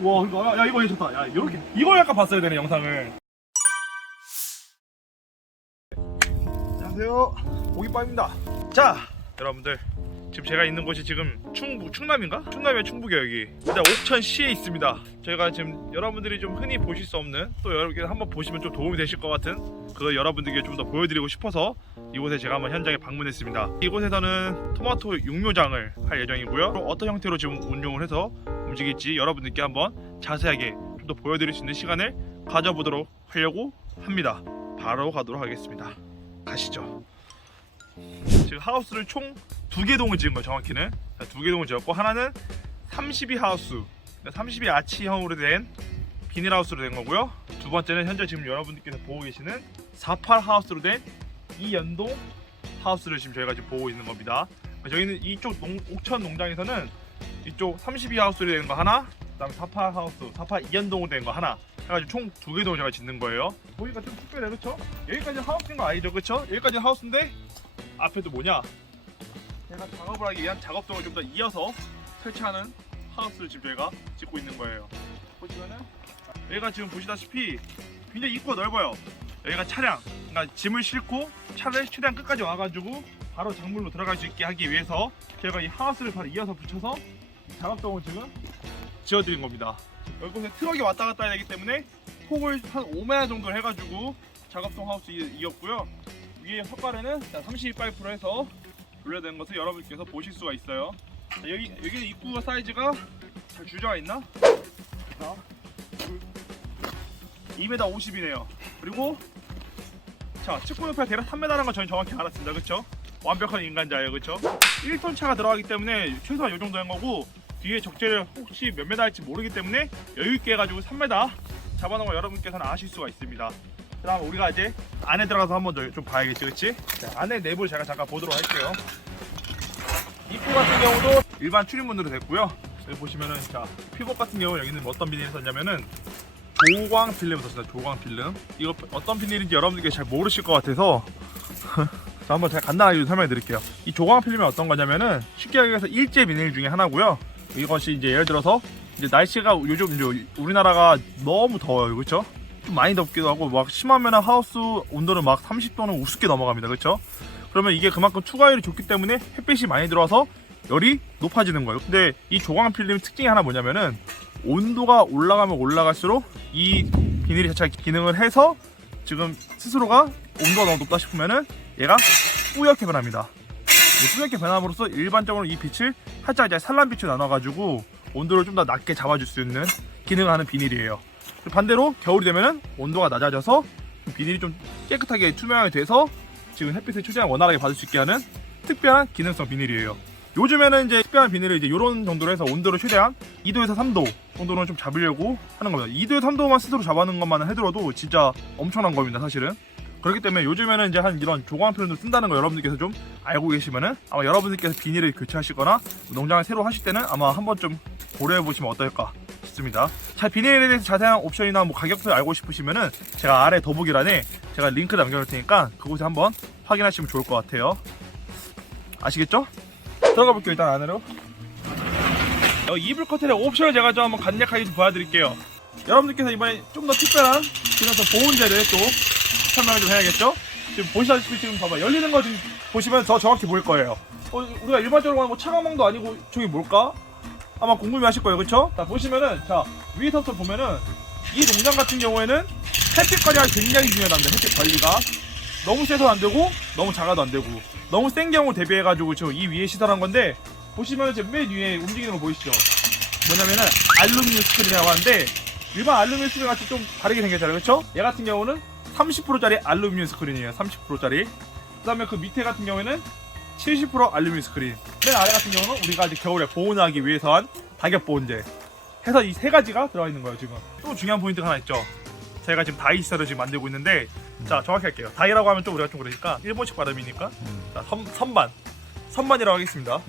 와 이거 야 이거 괜찮다. 야 이렇게 이걸 약간 봤어야 되네 영상을. 안녕하세요, 고깃밥입니다. 자 여러분들, 지금 제가 있는 곳이 지금 충남인가? 충남이면 충북이에요. 여기 일단 옥천시에 있습니다. 저희가 지금 여러분들이 좀 흔히 보실 수 없는, 또 여러분께서 한번 보시면 좀 도움이 되실 것 같은 그걸 여러분들께 좀 더 보여드리고 싶어서 이곳에 제가 한번 현장에 방문했습니다. 이곳에서는 토마토 육묘장을 할 예정이고요. 어떤 형태로 지금 운용을 해서 움직일지 여러분들께 한번 자세하게 좀 더 보여드릴 수 있는 시간을 가져보도록 하려고 합니다. 바로 가도록 하겠습니다. 가시죠. 지금 하우스를 총 2개 동을 지은 거예요. 정확히는 2개 동을 지었고, 하나는 32 하우스, 32 아치형으로 된 비닐하우스로 된 거고요. 두 번째는 현재 지금 여러분들께서 보고 계시는 48 하우스로 된 이연동 하우스를 지금 저희가 지금 보고 있는 겁니다. 저희는 이쪽 옥천 농장에서는 이쪽 32 하우스로 된 거 하나, 그다음 48 하우스, 48 이연동으로 된 거 하나 해가지고 총 2개 동을 제가 짓는 거예요. 보니까 좀 특별해, 그렇죠? 여기까지 하우스인 거 아니죠, 그렇죠? 여기까지 하우스인데 앞에도 뭐냐? 제가 작업을 하기 위한 작업동을 좀 더 이어서 설치하는 하우스를 지금 저희가 짓고 있는 거예요. 보시면은 여기가 지금 보시다시피 굉장히 입구가 넓어요. 여기가 차량, 그러니까 짐을 싣고 차를 최대한 끝까지 와가지고 바로 작물로 들어갈 수 있게 하기 위해서 저희가 이 하우스를 바로 이어서 붙여서 작업동을 지금 지어드린 겁니다. 여기서 트럭이 왔다 갔다 해야 되기 때문에 폭을 한 5m 정도 해가지고 작업동 하우스 이었고요. 위에 헛발에는 38% 해서 돌려낸 것을 여러분께서 보실 수가 있어요. 자, 여기 입구 사이즈가 잘 주저가 있나? 자, 2m 50이네요. 그리고 자, 측고 높이가 대략 3m라는 건 저는 정확히 알았습니다. 그렇죠? 완벽한 인간자예요. 그렇죠? 1톤 차가 들어가기 때문에 최소한 이 정도 된 거고, 뒤에 적재를 혹시 몇 m 할지 모르기 때문에 여유 있게 해가지고 3m 잡아놓은 거 여러분께서는 아실 수가 있습니다. 그 다음 우리가 이제 안에 들어가서 한번 좀 봐야겠지, 그치? 자, 안에 내부를 제가 잠깐 보도록 할게요. 입구 같은 경우도 일반 출입문으로 됐고요. 여기 보시면은, 자, 픽업 같은 경우 여기는 어떤 비닐을 썼냐면은 조광 필름을 썼습니다. 조광 필름. 이거 어떤 비닐인지 여러분들께 잘 모르실 것 같아서 자, 한번 제가 간단하게 설명해 드릴게요. 이 조광 필름이 어떤 거냐면은 쉽게 얘기해서 일제 비닐 중에 하나고요. 이것이 이제 예를 들어서 이제 날씨가 요즘 이제 우리나라가 너무 더워요, 그렇죠? 좀 많이 덥기도 하고, 막 심하면 하우스 온도는 막 30도는 우습게 넘어갑니다, 그렇죠? 그러면 이게 그만큼 투과율이 좋기 때문에 햇빛이 많이 들어와서 열이 높아지는 거예요. 근데 이 조광 필름 특징이 하나 뭐냐면은 온도가 올라가면 올라갈수록 이 비닐이 자체가 기능을 해서 지금 스스로가 온도가 너무 높다 싶으면은 얘가 뿌옇게 변합니다. 뿌옇게 변함으로써 일반적으로 이 빛을 살짝 이제 산란빛으로 나눠가지고 온도를 좀 더 낮게 잡아줄 수 있는 기능을 하는 비닐이에요. 반대로 겨울이 되면은 온도가 낮아져서 비닐이 좀 깨끗하게 투명하게 돼서 지금 햇빛을 최대한 원활하게 받을 수 있게 하는 특별한 기능성 비닐이에요. 요즘에는 이제 특별한 비닐을 이제 이런 정도로 해서 온도를 최대한 2도에서 3도 정도는 좀 잡으려고 하는 겁니다. 2도에서 3도만 스스로 잡아는 것만 해도 진짜 엄청난 겁니다, 사실은. 그렇기 때문에 요즘에는 이제 한 이런 조광 필름을 쓴다는 거 여러분들께서 좀 알고 계시면은 아마 여러분들께서 비닐을 교체하시거나 농장을 새로 하실 때는 아마 한번 좀 고려해 보시면 어떨까 싶습니다. 자, 비닐에 대해서 자세한 옵션이나 뭐 가격표 알고 싶으시면은 제가 아래 더보기란에 제가 링크 남겨놓을 테니까 그곳에 한번 확인하시면 좋을 것 같아요. 아시겠죠? 들어가 볼게요. 일단 안으로. 이불 커튼의 옵션을 제가 좀 한번 간략하게 좀 보여드릴게요. 여러분들께서 이번에 좀 더 특별한 그래서 보온재를 또 설명을 좀 해야겠죠? 지금 보시다시피 지금 봐봐, 열리는 거 지금 보시면 더 정확히 보일 거예요. 우리가 일반적으로 하는 거 차가망도 아니고 저기 뭘까? 아마 궁금해하실 거예요, 그렇죠? 자, 보시면은, 자, 위에서부터 보면은 이 농장 같은 경우에는 햇빛 관리가 굉장히 중요합니다. 햇빛 관리가 너무 세서 안 되고 너무 작아도 안 되고, 너무 센 경우 대비해가지고 저 이 위에 시설한 건데, 보시면은 지금 맨 위에 움직이는 거 보이시죠? 뭐냐면은 알루미늄 스크린이라고 하는데, 일반 알루미늄 스크린 같이 좀 다르게 생겼잖아요, 그렇죠? 얘 같은 경우는 30%짜리 알루미늄 스크린이에요. 30%짜리. 그 다음에 그 밑에 같은 경우에는 70% 알루미늄 스크린. 맨 아래 같은 경우는 우리가 이제 겨울에 보온하기 위해서 한 다격 보온재 해서 이 세 가지가 들어가 있는 거예요. 지금 또 중요한 포인트가 하나 있죠. 저희가 지금 다이 시설을 지금 만들고 있는데, 자, 정확히 할게요. 다이라고 하면 좀 우리가 좀 그러니까 일본식 발음이니까 자, 선반이라고 하겠습니다.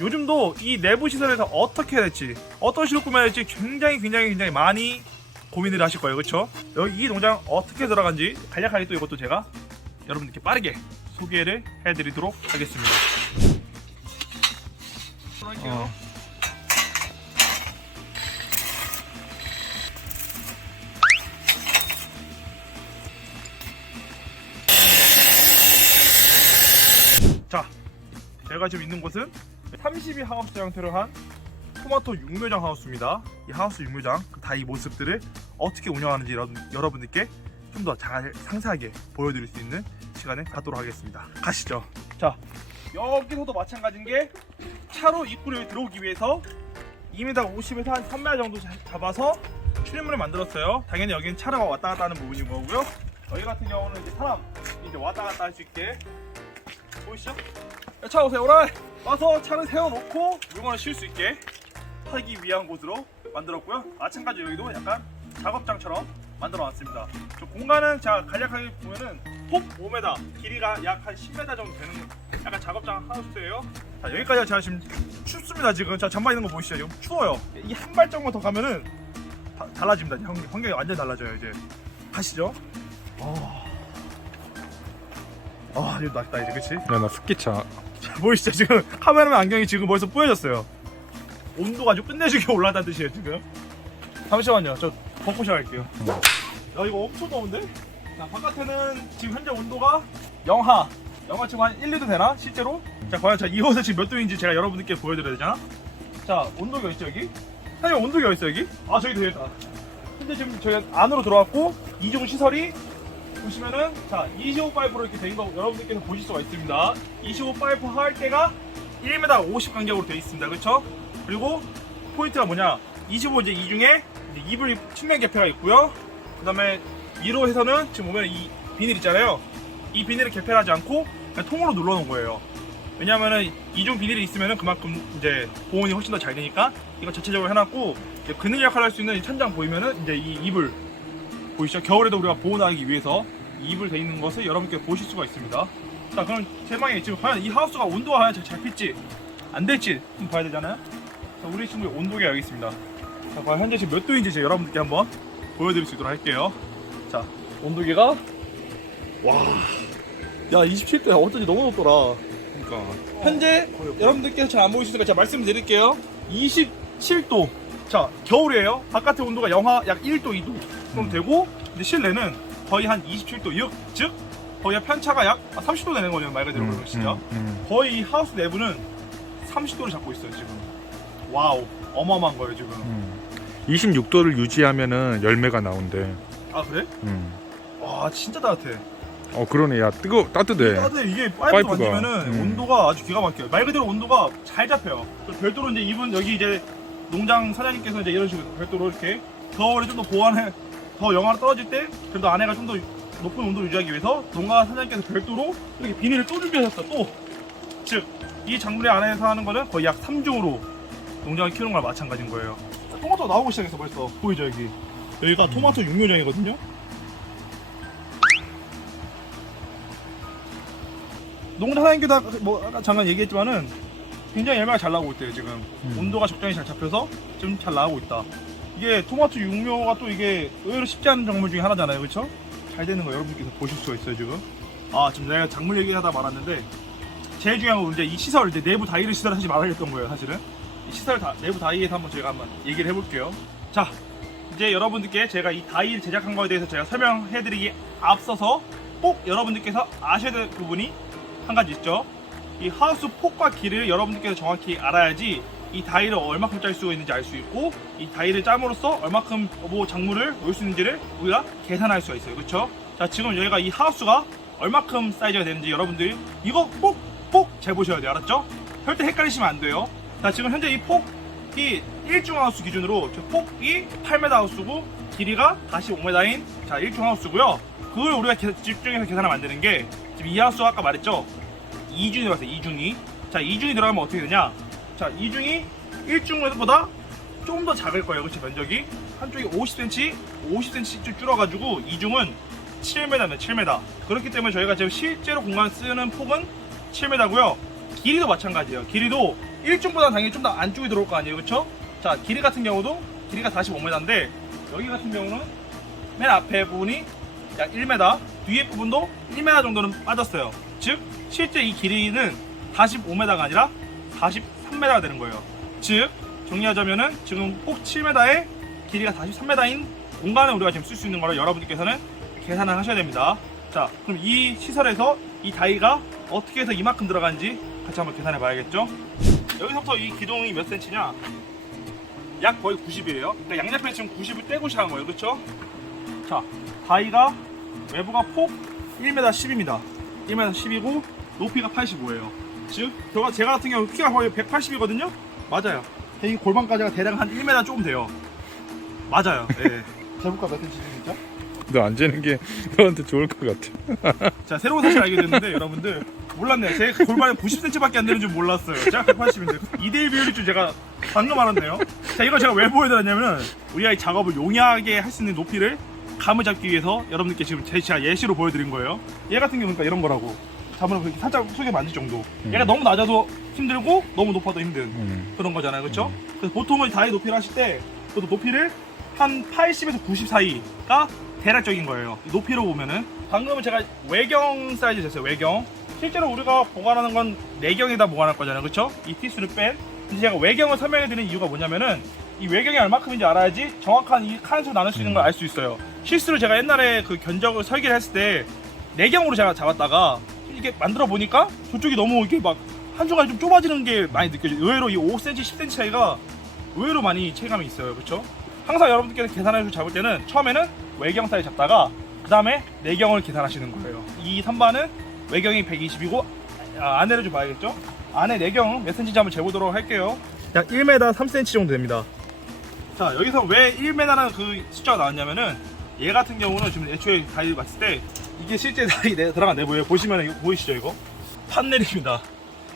요즘도 이 내부 시설에서 어떻게 해야 될지, 어떤 식으로 꾸며야 될지 굉장히 많이 고민을 하실 거예요, 그렇죠? 여기 이 농장 어떻게 들어간지 간략하게 또 이것도 제가 여러분들께 빠르게 소개를 해드리도록 하겠습니다. 저희가 지금 있는 곳은 32 하우스 형태로 한 토마토 육묘장 하우스입니다. 이 하우스 육묘장 다 이 모습들을 어떻게 운영하는지 여러분들께 좀 더 잘 상세하게 보여드릴 수 있는 시간을 갖도록 하겠습니다. 가시죠. 자, 여기서도 마찬가지인 게 차로 입구를 들어오기 위해서 2m 50에서 한 3m 정도 잡아서 출입문을 만들었어요. 당연히 여기는 차가 왔다 갔다 하는 부분인 거고요. 여기 같은 경우는 이제 사람 이제 왔다 갔다 할 수 있게 보이시죠? 차 오세요. 오라 와서 차를 세워놓고 물건을 실 수 있게 하기 위한 곳으로 만들었고요. 마찬가지로 여기도 약간 작업장처럼 만들어놨습니다. 저 공간은 자 간략하게 보면은 폭 5m, 길이가 약 한 10m 정도 되는 약간 작업장 하우스예요. 자, 여기까지 제가 지금 춥습니다. 지금 자 전방 있는 거 보이시죠? 지금 추워요. 이 한 발짝만 더 가면은 달라집니다. 환경이 완전 달라져요. 이제 가시죠. 이거 낫다 이제 그치? 야, 나 습기차. 자, 보이시죠? 지금 카메라맨 안경이 지금 벌써 뿌여졌어요. 온도가 아주 끝내주게 올라간다는 뜻이에요 지금. 잠시만요. 저 벗고 시작할게요. 야 이거 엄청 더운데? 자 바깥에는 지금 현재 온도가 영하 지금 한 1, 2도 되나? 실제로? 자 과연 이 옷은 지금 몇 도인지 제가 여러분들께 보여드려야 되잖아? 자 온도계가 있죠 여기? 사장님 온도계가 있어 여기? 아 저기 되겠다. 현재 지금 저희 안으로 들어왔고 이중 시설이 보시면은 자 25 파이프로 이렇게 된 거 여러분들께서 보실 수가 있습니다. 25 파이프 하할대가 1m 50 간격으로 되어 있습니다. 그렇죠? 그리고 포인트가 뭐냐? 25 이제 이 중에 이불 측면 개폐가 있고요. 그 다음에 위로 해서는 지금 보면 이 비닐 있잖아요. 이 비닐을 개폐하지 않고 그냥 통으로 눌러놓은 거예요. 왜냐하면은 이중 비닐이 있으면은 그만큼 이제 보온이 훨씬 더 잘 되니까 이거 전체적으로 해놨고 그늘 역할을 할 수 있는 이 천장 보이면은 이제 이 이불 보이시죠? 겨울에도 우리가 보온하기 위해서 이불 돼 있는 것을 여러분께 보실 수가 있습니다. 자 그럼 제 방에 지금 과연 이 하우스가 온도가 과연 잘 필지 안 될지 좀 봐야 되잖아요. 자 우리 친구의 온도계가 여기 있습니다. 자 과연 현재 지금 몇 도인지 제가 여러분께 한번 보여드릴 수 있도록 할게요. 자 온도계가 야 27도야. 어쩐지 너무 높더라. 그러니까. 현재 여러분들께서 잘 안 보이시니까 제가 말씀드릴게요. 27도. 자 겨울이에요. 바깥의 온도가 영하 약 1도 2도 정도 되고 근데 실내는 거의 한 27도 즉 거의 편차가 약 30도 되는 거네요. 말 그대로 진짜. 거의 이 하우스 내부는 30도를 잡고 있어요 지금. 와우 어마어마한 거예요 지금. 26도를 유지하면은 열매가 나온대. 아 그래? 와 진짜 따뜻해. 그러네. 야, 따뜻해. 따뜻해. 이게 파이프가. 파이프가 만지면은 온도가 아주 기가 막혀요. 말 그대로 온도가 잘 잡혀요. 별도로 이제 이분 여기 이제 농장 사장님께서 이제 이런 식으로 별도로 이렇게 겨울에 좀 더 보완해 더 영하로 떨어질 때 그래도 안에가 좀 더 높은 온도를 유지하기 위해서 농가 사장님께서 별도로 이렇게 비닐을 또 준비하셨어. 또 즉 이 작물의 안에서 하는 거는 거의 약 3중으로 농장을 키우는 거랑 마찬가지인 거예요. 토마토 나오고 시작했어 벌써. 보이죠 여기? 여기가 토마토 육묘장이거든요. 농장 사장님께서 뭐 아까 잠깐 얘기했지만은 굉장히 열매가 잘 나오고 있대요 지금. 온도가 적당히 잘 잡혀서 지금 잘 나오고 있다. 이게 토마토 육묘가 또 이게 의외로 쉽지 않은 작물 중에 하나잖아요, 그렇죠? 잘 되는 거 여러분께서 보실 수가 있어요 지금. 지금 내가 작물 얘기하다 말았는데 제일 중요한 건 이제 이 시설, 이제 내부 다이를 시설을 하지 말아야 했던 거예요 사실은. 이 시설 내부 다이에서 한번 저희가 한번 얘기를 해볼게요. 자, 이제 여러분들께 제가 이 다이를 제작한 거에 대해서 제가 설명해드리기 앞서서 꼭 여러분들께서 아셔야 될 부분이 한 가지 있죠. 이 하우스 폭과 길이를 여러분들께서 정확히 알아야지 이 다이를 얼마큼 짤 수 있는지 알 수 있고 이 다이를 짬으로써 얼마큼 뭐 작물을 놓을 수 있는지를 우리가 계산할 수가 있어요. 그렇죠? 자 지금 여기가 이 하우스가 얼마큼 사이즈가 되는지 여러분들이 이거 꼭 재보셔야 돼요. 알았죠? 절대 헷갈리시면 안 돼요. 자 지금 현재 이 폭이 1중 하우스 기준으로 저 폭이 8m 하우스고 길이가 45m인 자 1중 하우스고요. 그걸 우리가 집중해서 계산하면 안 되는 게 지금 이 하우스가 아까 말했죠? 2중이 들어갔어요. 2중이. 자 2중이 들어가면 어떻게 되냐? 자 2중이 1중보다 좀 더 작을 거예요. 그렇지? 면적이 한쪽이 50cm 줄어가지고 2중은 7m면 7m. 그렇기 때문에 저희가 지금 실제로 공간 쓰는 폭은 7m고요. 길이도 마찬가지예요. 길이도 1중보다 당연히 좀 더 안쪽이 들어올 거 아니에요. 그렇죠? 자 길이 같은 경우도 길이가 45m인데 여기 같은 경우는 맨 앞에 부분이 약 1m, 뒤에 부분도 1m 정도는 빠졌어요. 즉 실제 이 길이는 45m가 아니라 43m가 되는 거예요. 즉 정리하자면은 지금 폭 7m에 길이가 43m인 공간을 우리가 지금 쓸 수 있는 거를 여러분들께서는 계산을 하셔야 됩니다. 자 그럼 이 시설에서 이 다이가 어떻게 해서 이만큼 들어가는지 같이 한번 계산해 봐야겠죠. 여기서부터 이 기둥이 몇 센치냐, 약 거의 90이에요. 그러니까 양옆에 지금 90을 떼고 시작한 거예요, 그렇죠? 자, 다이가 외부가 폭 1m 10입니다. 1m 10이고 높이가 85예요. 즉 제가 같은 경우 키가 거의 180이거든요. 맞아요. 이 골반까지가 대략 한 1m 조금 돼요. 맞아요. 예. 재볼까 몇 센치 되죠? 너 안 재는 게 너한테 좋을 것 같아. 자, 새로운 사실 알게 됐는데 여러분들 몰랐네요. 제 골반이 90cm밖에 안 되는 줄 몰랐어요. 제가 180인데 2대1 비율일 줄 제가 방금 알았네요. 자, 이거 제가 왜 보여드렸냐면은 우리가 이 작업을 용이하게 할 수 있는 높이를 감을 잡기 위해서 여러분들께 지금 제가 예시로 보여드린 거예요. 얘 같은 경우는 그러니까 이런 거라고. 잡으면 그렇게 살짝 속에 만질 정도. 얘가 너무 낮아도 힘들고 너무 높아도 힘든 그런 거잖아요, 그렇죠? 그래서 보통은 다이 높이를 하실 때 그래도 높이를 한 80에서 90 사이가 대략적인 거예요. 높이로 보면은 방금은 제가 외경 사이즈 쟀어요. 외경. 실제로 우리가 보관하는 건 내경에다 보관할 거잖아요, 그렇죠? 이 티스를 뺀. 근데 제가 외경을 설명해 드리는 이유가 뭐냐면은 이 외경이 얼마큼인지 알아야지 정확한 이 칸수로 나눌 수 있는 걸 알 수 있어요. 실수로 제가 옛날에 그 견적을 설계를 했을 때 내경으로 제가 잡았다가 이렇게 만들어 보니까 저쪽이 너무 이렇게 막 한 중간에 좀 좁아지는 게 많이 느껴져요. 의외로 이 5cm, 10cm 차이가 의외로 많이 체감이 있어요, 그렇죠? 항상 여러분들께서 계산해서 잡을 때는 처음에는 외경 사이 잡다가 그 다음에 내경을 계산하시는 거예요. 이 선반은 외경이 120이고 안에를 좀 봐야겠죠? 안에 내경 몇 cm인지 한번 재보도록 할게요. 약 1m 3cm 정도 됩니다. 자, 여기서 왜 1m라는 그 숫자가 나왔냐면은 얘 같은 경우는 지금 애초에 다이를 봤을 때 이게 실제 다이 들어간 내부예요. 보시면 이거 보이시죠? 이거 판넬입니다.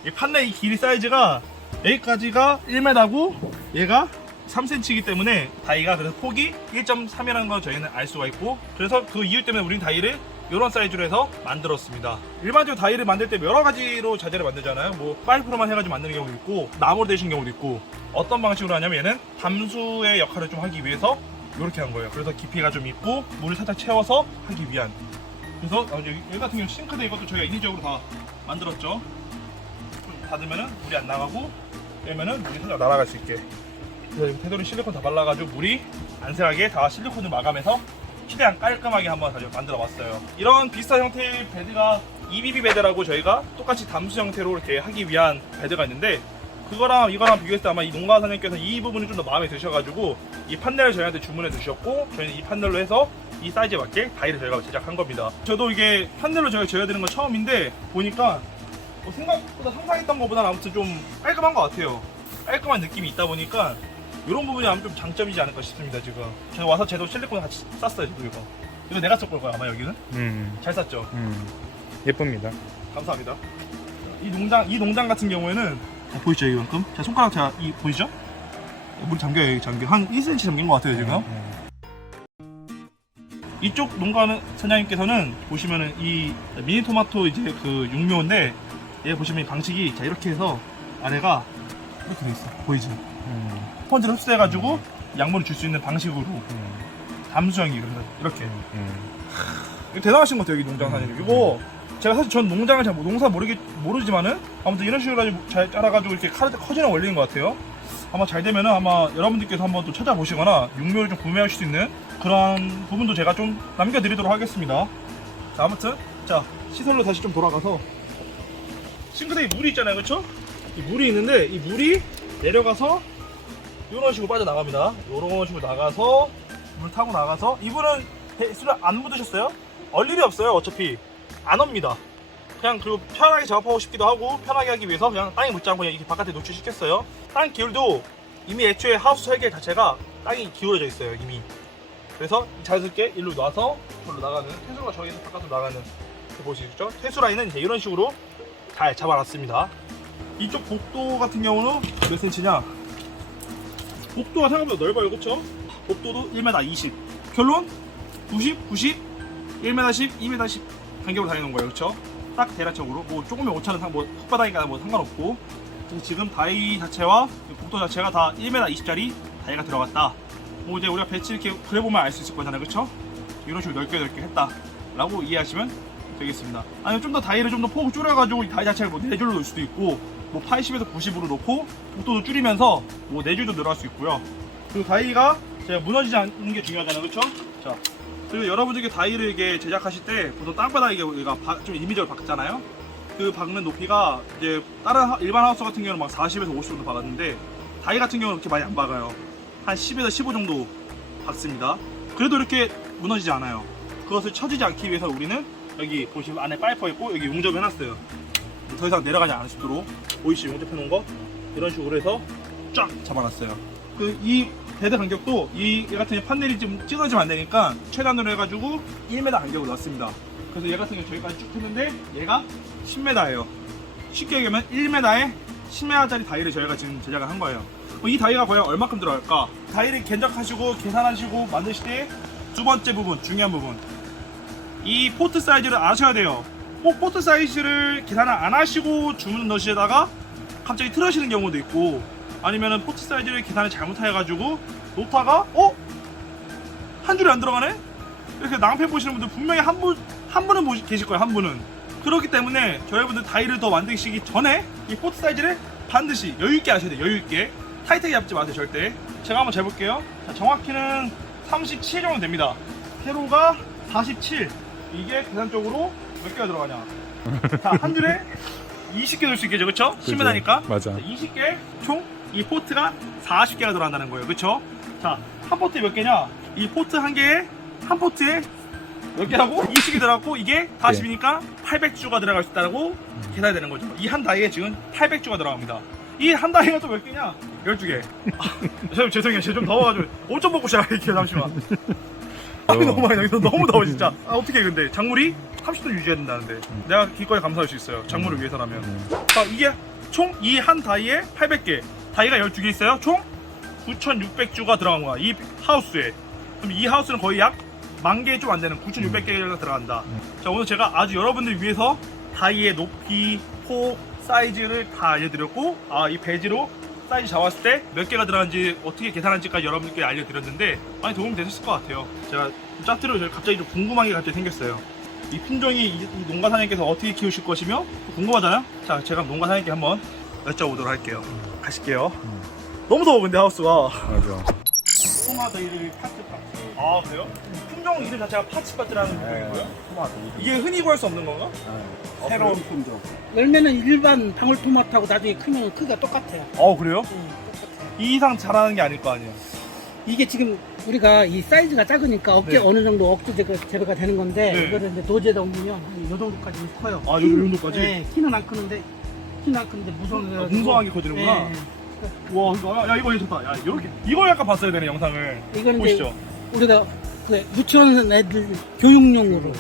이 판넬 이 길이 사이즈가 여기까지가 1m고 얘가 3cm이기 때문에 다이가 그래서 폭이 1.3이라는 걸 저희는 알 수가 있고, 그래서 그 이유 때문에 우리는 다이를 이런 사이즈로 해서 만들었습니다. 일반적으로 다이를 만들 때 여러 가지로 자재를 만들잖아요. 뭐 파이프로만 해가지고 만드는 경우도 있고 나무로 되신 경우도 있고, 어떤 방식으로 하냐면 얘는 담수의 역할을 좀 하기 위해서 이렇게 한 거예요. 그래서 깊이가 좀 있고 물을 살짝 채워서 하기 위한. 그래서 여기 같은 경우 싱크대 이것도 저희가 인위적으로 다 만들었죠. 닫으면은 물이 안 나가고 빼면은 물이 살짝 날아갈 수 있게. 그래서 테두리 실리콘 다 발라가지고 물이 안 새가게 다 실리콘을 마감해서 최대한 깔끔하게 한번 다시 만들어 봤어요. 이런 비슷한 형태의 베드가 EBB 베드라고 저희가 똑같이 담수 형태로 이렇게 하기 위한 베드가 있는데, 그거랑 이거랑 비교했을 때 아마 이 농가 사장님께서 이 부분이 좀 더 마음에 드셔가지고 이 판넬을 저희한테 주문해 주셨고, 저희는 이 판넬로 해서 이 사이즈에 맞게 다이를 저희가 제작한 겁니다. 저도 이게 판넬로 저희가 지어드리는 건 처음인데 보니까 생각보다 상상했던 것보다는 아무튼 좀 깔끔한 것 같아요. 깔끔한 느낌이 있다 보니까 이런 부분이 아마 좀 장점이지 않을까 싶습니다. 지금 제가 와서 제도 실리콘 같이 쌌어요. 이거 내가 썼을 거예요 아마. 여기는 잘 쌌죠. 예쁩니다. 감사합니다. 이 농장 같은 경우에는 보이죠, 이만큼? 제 손가락 이 보이죠? 물 잠겨요. 한 1cm 잠긴 것 같아요 지금. 이쪽 농가는 사장님께서는 보시면은 이 미니 토마토 이제 그 육묘인데, 얘 보시면 방식이 자 이렇게 해서 안에가 이렇게 돼 있어. 보이죠? 스펀지를 흡수해가지고 약물을 줄 수 있는 방식으로 담수형이 이렇게. 이거 대단하신 것 같아요, 여기 농장 사장님. 이거 제가 사실 전 농장을 잘 농사 모르지만은 아무튼 이런 식으로 잘 짜라가지고 이렇게 커지는 원리인 것 같아요. 아마 잘 되면은 아마 여러분들께서 한번 또 찾아보시거나 육묘를 좀 구매하실 수 있는 그런 부분도 제가 좀 남겨드리도록 하겠습니다. 자, 아무튼 자, 시설로 다시 좀 돌아가서 싱크대에 물이 있잖아요, 그렇죠? 이 물이 있는데 이 물이 내려가서 이런 식으로 빠져나갑니다. 이런 식으로 나가서 물 타고 나가서, 이분은 배수를 안 묻으셨어요? 얼 일이 없어요. 어차피 안 옵니다. 그냥 그리고 편하게 작업하고 싶기도 하고 편하게 하기 위해서 그냥 땅에 묻지 않고 그냥 이렇게 바깥에 노출시켰어요. 땅 기울도 이미 애초에 하우스 설계 자체가 땅이 기울어져 있어요 이미. 그래서 자연스럽게 일로 놔서 저로 나가는, 퇴수가 저기서 바깥으로 나가는, 보시죠? 퇴수 라인은 이제 이런 식으로 잘 잡아놨습니다. 이쪽 복도 같은 경우는 몇 cm냐? 복도가 생각보다 넓어요, 그렇죠? 복도도 1m 20. 결론 90, 90, 1m 10, 2m 10 간격으로 다니는 거예요, 그렇죠? 딱 대략적으로 뭐 조금의 오차는 뭐 흙바닥이니까 뭐 상관없고. 그래서 지금 다이 자체와 복도 자체가 다 1m 20짜리 다이가 들어갔다. 뭐 이제 우리가 배치 이렇게 그래 보면 알 수 있을 거잖아요, 그렇죠? 이런 식으로 넓게 했다라고 이해하시면 되겠습니다. 아니면 좀 더 다이를 좀 더 폭을 줄여가지고 이 다이 자체를 뭐 4줄로 놓을 수도 있고, 뭐 80에서 90으로 놓고 복도도 줄이면서 뭐 4줄도 늘어날 수 있고요. 그리고 다이가 제가 무너지지 않는 게 중요하잖아요, 그렇죠? 자, 그리고 여러분들께 다이를 이게 제작하실 때 보통 땅바닥에 우리가 좀 이미지를 바꿨잖아요. 그 박는 높이가 이제 다른 일반 하우스 같은 경우는 막 40에서 50 정도 박았는데 다이 같은 경우는 그렇게 많이 안 박아요. 한 10에서 15 정도 박습니다. 그래도 이렇게 무너지지 않아요. 그것을 쳐지지 않기 위해서 우리는 여기 보시면 안에 파이퍼 있고 여기 용접해 놨어요. 더 이상 내려가지 않을 수 있도록 보이시죠? 용접해 놓은 거 이런 식으로 해서 쫙 잡아놨어요. 그 이 베드 간격도 이 같은 판넬이 좀 찢어지면 안 되니까 최단으로 해가지고 1m 간격을 넣었습니다. 그래서 얘 같은 경우 저기까지 쭉 했는데 얘가 10m예요. 쉽게 얘기하면 1m에 10m짜리 다이를 저희가 지금 제작을 한 거예요. 이 다이가 과연 얼마큼 들어갈까? 다이를 견적하시고 계산하시고 만드실 때 두 번째 부분, 중요한 부분, 이 포트 사이즈를 아셔야 돼요. 꼭 포트 사이즈를 계산을 안 하시고 주문 넣으시다가 갑자기 틀어지는 경우도 있고, 아니면은 포트 사이즈를 계산을 잘못해가지고 놓다가 한 줄이 안 들어가네? 이렇게 낭패 보시는 분들 분명히 한 분은 계실 거예요. 한 분은. 그렇기 때문에 저희분들 다이를 더 만드시기 전에 이 포트 사이즈를 반드시 여유있게 하셔야 돼요. 여유있게. 타이트하게 잡지 마세요. 절대. 제가 한번 재볼게요. 자, 정확히는 37 정도 됩니다. 세로가 47. 이게 계산적으로 몇 개가 들어가냐? 자, 한 줄에 20개 넣을 수 있겠죠, 그쵸? 10m니까. 맞아. 20개 총 이 포트가 40개가 들어간다는 거예요, 그쵸? 자, 한 포트에 몇 개냐? 이 포트 한 개에 한 포트에 몇 개라고? 20개 들어갔고 이게 40이니까 800주가 들어갈 수 있다고 계산이 되는 거죠. 이 한 다이에 지금 800주가 들어갑니다. 이 한 다이가 또 몇 개냐? 12개. 죄송해요. 제가 좀 더워가지고 옷 좀 벗고 시작할게요. 잠시만. 너무 많이 나서 너무 더워 진짜. 어떻게 근데 작물이 30도 유지해야 된다는데 내가 기꺼이 감사할 수 있어요. 작물을 위해서라면. 자, 이게 총 이 한 다이에 800개. 다이가 12개 있어요. 총 9,600주가 들어간 거야. 이 하우스에. 그럼 이 하우스는 거의 약 10,000개 좀 안 되는 9,600개가 들어간다. 자, 오늘 제가 아주 여러분들 위해서 다이의 높이, 폭, 사이즈를 다 알려드렸고, 이 배지로 사이즈 잡았을 때 몇 개가 들어가는지 어떻게 계산하는지까지 여러분들께 알려드렸는데 많이 도움이 되셨을 것 같아요. 제가 짜트로 갑자기 좀 궁금한 게 갑자기 생겼어요. 이 품종이 이 농가 사장님께서 어떻게 키우실 것이며 궁금하잖아요. 자, 제가 농가 사장님께 한번 여쭤보도록 할게요. 가실게요. 너무 더워 근데 하우스가. 맞아. 토마토 이름이 파츠파츠. 아, 그래요? 품종 이름 자체가 파치파트라는 품종이고요. 토마토. 이게 흔히 구할 수 없는 건가? 새로운 품종. 열매는 일반 방울토마토하고 나중에 크면 크기가 똑같아요. 그래요? 똑같아요. 이 이상 자라는 게 아닐 거 아니에요. 이게 지금 우리가 이 사이즈가 작으니까 어깨 네. 어느 정도 억지 재배가 되는 건데 네. 이거를 이제 노제다 옮기면 한 이 정도까지 커요. 요 정도까지? 네, 키는 안 크는데 무성해서 뭉성하게 커지는구나. 와, 야 이거 좋다. 야, 이렇게 이걸 약간 봤어야 되네 영상을. 이거는 보시죠. 이제 우리가 그 유치원 애들 교육용으로.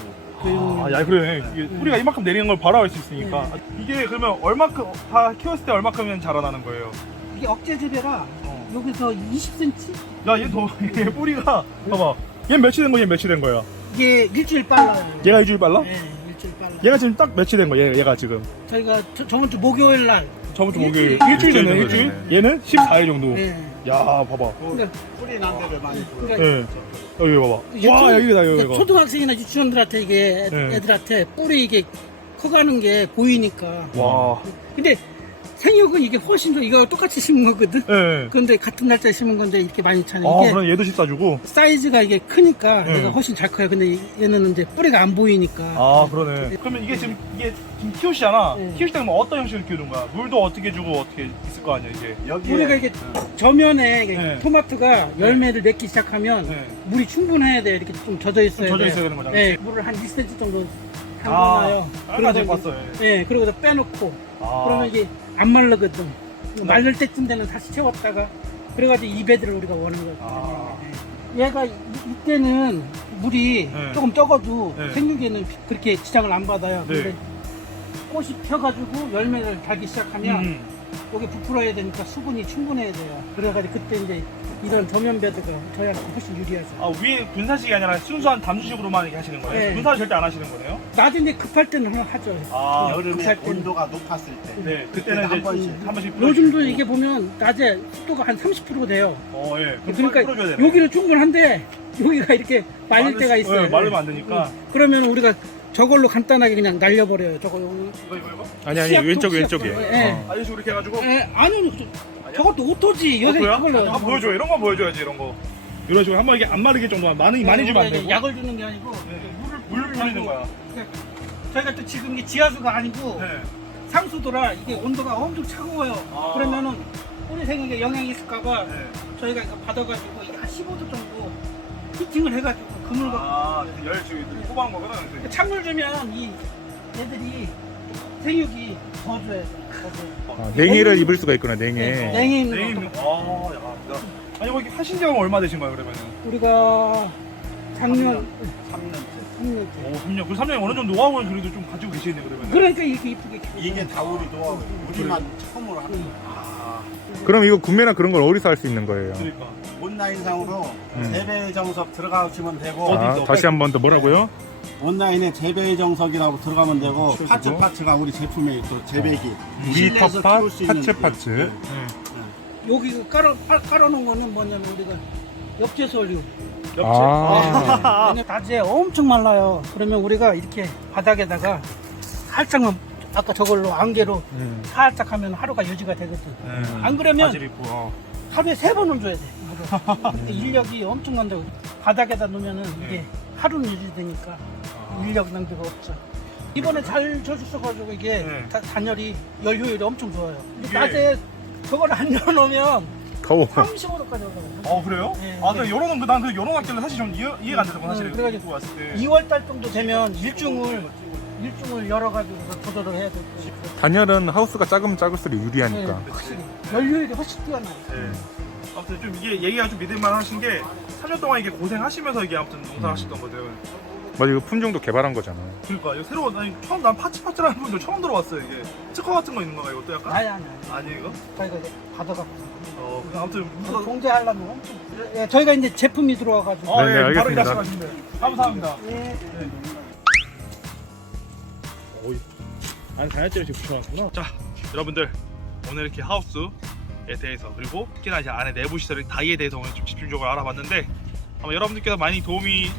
야, 그래. 이게 뿌리가 이만큼 내리는 걸 바로 알 수 있으니까. 이게 그러면 얼마큼 다 키웠을 때 얼마큼은 자라나는 거예요? 이게 억제 재배라 여기서 20cm? 야, 얘 뿌리가 봐봐. 얘 며칠 된 거야? 얘 며칠 된 거야? 이게 일주일 빨라요. 얘가 일주일 빨라? 네, 일주일 빨라. 얘가 지금 딱 며칠 된 거야? 얘가 지금. 저희가 저번 주 목요일 날. 저번 주 목요일 일주일. 일주일 되네. 일주일 일주일. 되네. 얘는 14일 정도. 네. 야, 봐봐. 그러니까 뿌리 난 데를 많이 보여. 그러니까 예. 여기 봐봐. 와, 여기다 여기. 초등학생이나 유치원들한테 이게 네. 애들한테 뿌리 이게 커가는 게 보이니까. 와. 근데 생육은 이게 훨씬 더 이거 똑같이 심은 거거든. 예. 근데 같은 날짜에 심은 건데 이렇게 많이 차네. 아, 이게 그럼 얘도 14주고. 사이즈가 이게 크니까 네. 얘가 훨씬 잘 커요. 근데 얘는 이제 뿌리가 안 보이니까. 아, 그러네. 그러면 이게 지금 키우시잖아. 네. 키울 때는 뭐 어떤 형식으로 키우는 거야? 물도 어떻게 주고 어떻게 있을 거 아니야, 이게. 여기에 우리가 이게 저면에 이게 네. 토마토가 열매를 맺기 시작하면 네. 물이 충분해야 돼요. 이렇게 좀 젖어 있어야 좀 젖어 돼요. 있어야 되는 거잖아, 네, 그치? 물을 한 2cm 정도 담가놔요. 아까 제가 봤어요. 예. 네, 그러고서 빼놓고 아. 그러면 이게 안 마르거든. 마를 때쯤 되면 다시 채웠다가 그래가지고 이 배들을 우리가 원하는 거예요. 아. 얘가 이때는 물이 네. 조금 적어도 네. 생육에는 그렇게 지장을 안 받아요. 네. 근데 꽃이 펴가지고 열매를 달기 시작하면 여기 부풀어야 되니까 수분이 충분해야 돼요. 그래가지고 그때 이제 이런 저면 배드가 저희한테 훨씬 유리하죠. 아, 위에 분사식이 아니라 순수한 담수식으로만 이렇게 하시는 거예요? 네. 분사를 절대 안 하시는 거네요? 나중에 급할 때는 하죠. 아, 여름에 급할 때는. 온도가 높았을 때. 네, 그때는 한 이제 번씩. 한 번씩 요즘도 풀어주시고. 이게 보면 낮에 습도가 한 30% 돼요. 예. 그러니까 풀어줘야 되네. 여기는 충분한데 여기가 이렇게 말릴 때가 있어요. 예, 마르면 안 되니까. 그러면 우리가 저걸로 간단하게 그냥 날려버려요. 저거 이거? 아니 시합 왼쪽 쪽, 왼쪽에. 시합 쪽. 예. 어. 아저씨 이렇게 해가지고. 아니요, 저것도 오토지. 요새 그거야? 그걸로. 아, 보여줘. 이런 건 보여줘야지, 이런 거. 이런 식으로 한번 이게 안 마르게 정도만 많이 주면 안 되고. 약을 주는 게 아니고 물 뿌리는 거야. 저희가 또 지금 이게 지하수가 아니고 네. 상수도라 이게 온도가 엄청 차가워요. 아. 그러면은 뿌리 생에게 영향이 있을까봐 네. 저희가 이거 받아가지고 이게 한 15도 정도 히팅을 해가지고 그물 갖고 열 지금 뽑아놓은 거거든. 찬물 주면 이 얘들이 생육이 더 줘야 돼. 아, 냉이를 입을 수가 있구나, 냉이. 냉이 있는 네, 것도. 아니 여기 하신 지가 얼마 되신 거예요 그러면은? 우리가 작년 3년째. 3년째. 오 3년. 그 3년에 어느 정도 노하우를 그래도 좀 가지고 계시네요 그러면. 그러니까 이렇게 이쁘게 키우고. 이게 다 우리도 우리만 처음으로 하는 거야. 아 그럼 이거 구매나 그런 걸 어디서 할 수 있는 거예요? 그러니까. 온라인상으로 재배 정석 들어가시면 되고 아, 다시 한 번 더 뭐라고요? 온라인에 재배 정석이라고 들어가면 되고 쳐주고. 파츠가 우리 제품에 또 재배기. 우리 실내에서 텃밭 키울 수 있는 파츠 파츠. 여기 그 깔아놓은 거는 뭐냐면 우리가 엽채솔류. 아, 낮에 엄청 말라요. 그러면 우리가 이렇게 바닥에다가 살짝만 아까 저걸로 안개로 살짝 하면 하루가 유지가 되거든. 안 그러면 바질 있고. 하루에 3번은 줘야 돼. 물을. 인력이 엄청 난다고. 바닥에다 놓으면은 이게 하루는 유지되니까 인력 낭비가 없죠. 이번에 잘 젖었어가지고 이게 네. 단열이 열 효율이 엄청 좋아요. 근데 이게- 낮에 저걸 안 열어놓으면 더워. 35도까지 올라가요. 그래요? 네. 아 그 요런은 난그 요런 학길래 사실 좀 이해가 안 됐던 사실. 그래가지고 듣고 왔을 때. 2월달 정도 되면 일중을 열어가지고 조절을 해야 될 거예요. 단열은 하우스가 작으면 작을수록 유리하니까. 확실히 열 효율이 훨씬 뛰어나요. 네. 아무튼 좀 이게 얘기가 좀 믿을만 하신 게 3년 동안 이게 고생하시면서 이게 아무튼 농사하셨던 거죠. 맞아, 이거 품종도 개발한 거잖아. 그러니까 이거 새로운 아니 처음 난 파츠라는 분들 처음 들어봤어요 이게. 특허 같은 거 있는 건가 이것도 약간? 아니 아니 이거? 저희가 이제 받아갖고 아무튼 공제하려면 엄청. 예, 저희가 이제 제품이 들어와가지고. 네, 네, 바로 알겠습니다. 일하시면 됩니다. 감사합니다. 예. 안 단열재를 지금 붙여놨구나. 자, 여러분들 오늘 이렇게 하우스에 대해서 그리고 특히나 이제 안에 내부 시설인 다이에 대해서 오늘 좀 집중적으로 알아봤는데 아마 여러분들께서 많이 도움이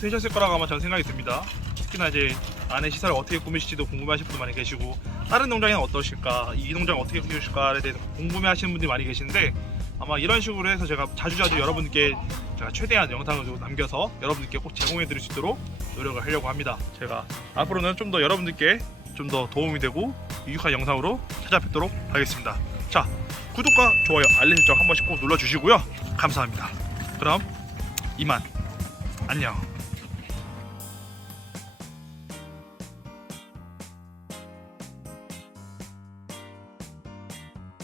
되셨을 거라고 아마 저는 생각이 듭니다. 특히나 이제 안에 시설을 어떻게 꾸미실지도 궁금해하시는 분들 많이 계시고 다른 농장에는 어떠실까, 이 농장 어떻게 꾸미실까에 대해서 궁금해하시는 분들이 많이 계신데 아마 이런 식으로 해서 제가 자주 여러분께 제가 최대한 영상을 좀 남겨서 여러분들께 꼭 제공해 드릴 수 있도록 노력을 하려고 합니다. 제가 앞으로는 좀 더 여러분들께 좀 더 도움이 되고 유익한 영상으로 찾아뵙도록 하겠습니다. 자, 구독과 좋아요, 알림 설정 한 번씩 꼭 눌러주시고요. 감사합니다. 그럼 이만 안녕.